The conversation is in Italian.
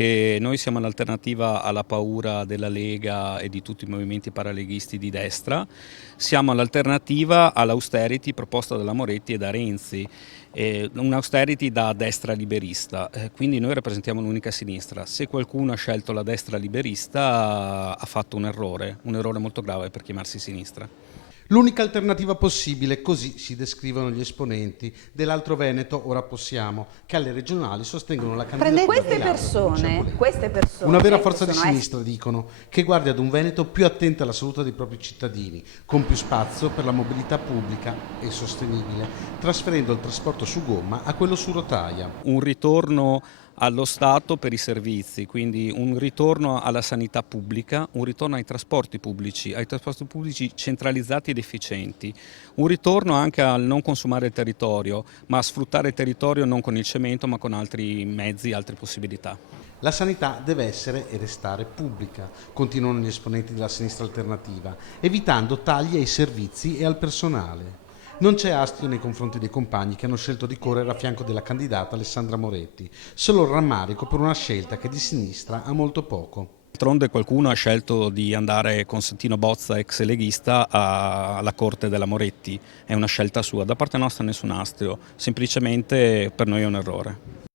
Che noi siamo l'alternativa alla paura della Lega e di tutti i movimenti paraleghisti di destra, siamo l'alternativa all'austerity proposta da Moretti e da Renzi, un'austerity da destra liberista, quindi noi rappresentiamo un'unica sinistra. Se qualcuno ha scelto la destra liberista ha fatto un errore molto grave per chiamarsi sinistra. L'unica alternativa possibile, così si descrivono gli esponenti dell'Altro Veneto, ora possiamo, che alle regionali sostengono la candidatura di Laura Ciampolillo. Queste persone Una vera che forza di sono sinistra, dicono, che guardi ad un Veneto più attento alla salute dei propri cittadini, con più spazio per la mobilità pubblica e sostenibile, trasferendo il trasporto su gomma a quello su rotaia. Un ritorno allo Stato per i servizi, quindi un ritorno alla sanità pubblica, un ritorno ai trasporti pubblici centralizzati ed efficienti, un ritorno anche al non consumare il territorio, ma a sfruttare il territorio non con il cemento ma con altri mezzi, altre possibilità. La sanità deve essere e restare pubblica, continuano gli esponenti della sinistra alternativa, evitando tagli ai servizi e al personale. Non c'è astio nei confronti dei compagni che hanno scelto di correre a fianco della candidata Alessandra Moretti, solo il rammarico per una scelta che di sinistra ha molto poco. D'altronde qualcuno ha scelto di andare con Santino Bozza, ex leghista, alla corte della Moretti, è una scelta sua, da parte nostra nessun astio, semplicemente per noi è un errore.